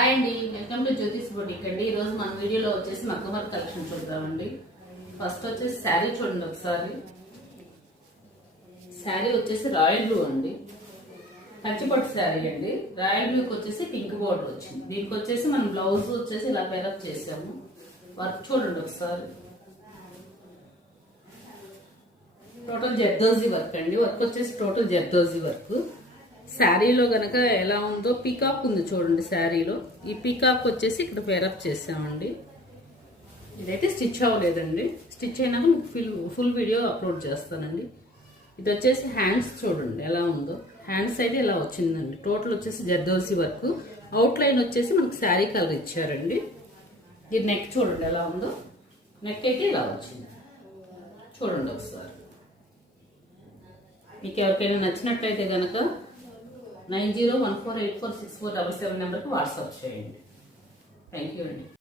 Hi అండి, welcome to Jyothish boutique అండి. ఈ రోజు మన వీడియోలో వచ్చేసి మగ్గం వర్క్ కలెక్షన్ చూద్దామండి. ఫస్ట్ వచ్చేసి శారీ చూడండి ఒకసారి. శారీ వచ్చేసి రాయల్ బ్లూ అండి, కంచిపట్టు శారీ అండి. రాయల్ బ్లూకి వచ్చేసి పింక్ బోర్డర్ వచ్చింది. దీనికి వచ్చేసి మనం బ్లౌజ్ వచ్చేసి ఇలా పేరప్ చేసాము. వర్క్ చూడండి ఒకసారి. టోటల్ జర్దోజీ వర్క్ అండి. వర్క్ వచ్చేసి టోటల్ జర్దోజీ వర్క్. శారీలో గనక ఎలా ఉందో పీకాక్ ఉంది చూడండి. శారీలో ఈ పీకాక్ వచ్చేసి ఇక్కడ పేరప్ చేసామండి. ఇదైతే స్టిచ్ అవ్వలేదండి. స్టిచ్ అయినాక మీకు ఫుల్ వీడియో అప్లోడ్ చేస్తానండి. ఇది వచ్చేసి హ్యాండ్స్ చూడండి ఎలా ఉందో. హ్యాండ్స్ అయితే ఇలా వచ్చిందండి. టోటల్ వచ్చేసి జర్దోజీ వర్క్. అవుట్ లైన్ వచ్చేసి మనకు శారీ కలర్ ఇచ్చారండి. ఇది నెక్ చూడండి ఎలా ఉందో. నెక్ అయితే ఇలా వచ్చింది చూడండి ఒకసారి. మీకు ఎవరికైనా నచ్చినట్లయితే కనుక 9014846477 నెంబర్కి వాట్సాప్ చేయండి. థ్యాంక్ యూ అండి.